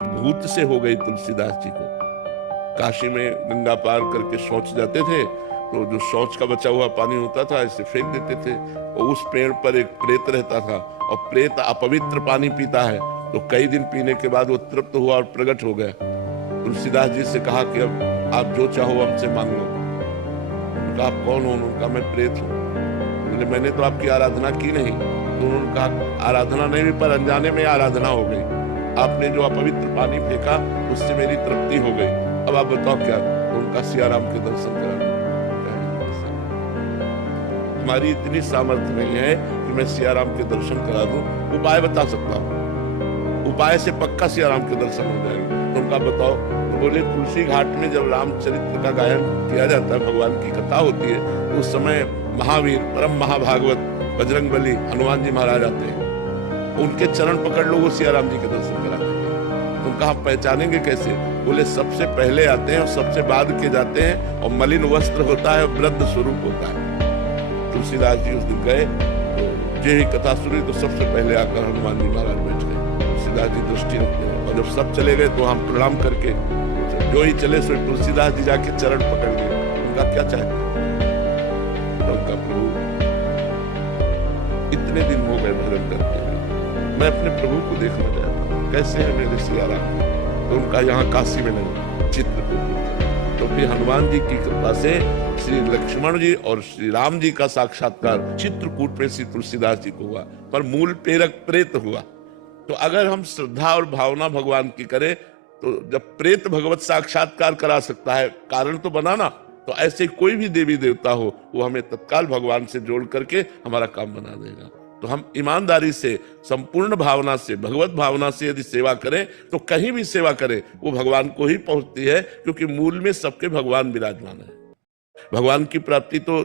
भूत से हो गई तुलसीदास जी को। काशी में गंगा पार करके शौच जाते थे, तो जो शौच का बचा हुआ पानी होता था ऐसे फेंक देते थे, और उस पेड़ पर एक प्रेत रहता था, और प्रेत अपवित्र पानी पीता है, तो कई दिन पीने के बाद वो तृप्त हुआ और प्रकट हो गया। तुलसीदास जी से कहा कि अब आप जो चाहो हमसे मांग लो। उनका आप कौन हो? उन्होंने कहा मैं प्रेत हूँ। बोले मैंने तो आपकी आराधना की नहीं। तो उन्होंने कहा आराधना नहीं, पर अनजाने में आराधना हो गई। आपने जो अपवित्र पानी फेंका उससे मेरी तृप्ति हो गई। अब आप बताओ क्या? तो उनका सियाराम के दर्शन करा। हमारी इतनी सामर्थ्य नहीं है कि मैं सियाराम के दर्शन करा दूं, उपाय बता सकता हूं, उपाय से पक्का सियाराम के दर्शन हो जाएंगे। तो उनका बताओ। तो बोले तुलसी घाट में जब रामचरित्र का गायन किया जाता है, भगवान की कथा होती है, तो उस समय महावीर परम महाभागवत बजरंगबली हनुमान जी महाराज आते हैं, उनके चरण पकड़ लो, वो सियाराम जी के दर्शन करा देंगे। तो उनका हम पहचानेंगे कैसे? बोले सबसे पहले आते हैं और सबसे बाद के जाते हैं, और मलिन वस्त्र होता है, वृद्ध स्वरूप होता है। तुलसीदास जी उस दिन गए, तो जो ही कथा सुनी तो सबसे पहले आकर हनुमान जी महाराज बैठ गए। तुलसीदास जी दृष्टि रखते हैं, और जब सब चले गए तो हम प्रणाम करके जो ही चले सो तुलसीदास जी जाके चरण पकड़ लिए। उनका क्या चाहते हैं? तो उनका प्रभु इतने दिन हो गए भजन करते हुए, मैं अपने प्रभु को देखना चाहता हूँ, कैसे है मेरे सियाराम। तो उनका यहाँ काशी में नहीं, चित्रकूट। तो फिर हनुमान जी की कृपा से श्री लक्ष्मण जी और श्री राम जी का साक्षात्कार चित्रकूट में श्री तुलसीदास जी को हुआ, पर मूल प्रेरक प्रेत हुआ। तो अगर हम श्रद्धा और भावना भगवान की करें, तो जब प्रेत भगवत साक्षात्कार करा सकता है, कारण तो बनाना, तो ऐसे कोई भी देवी देवता हो, वो हमें तत्काल भगवान से जोड़ करके हमारा काम बना देगा। तो हम ईमानदारी से, संपूर्ण भावना से, भगवत भावना से यदि सेवा करें, तो कहीं भी सेवा करें वो भगवान को ही पहुंचती है, क्योंकि मूल में सबके भगवान विराजमान है। भगवान की प्राप्ति तो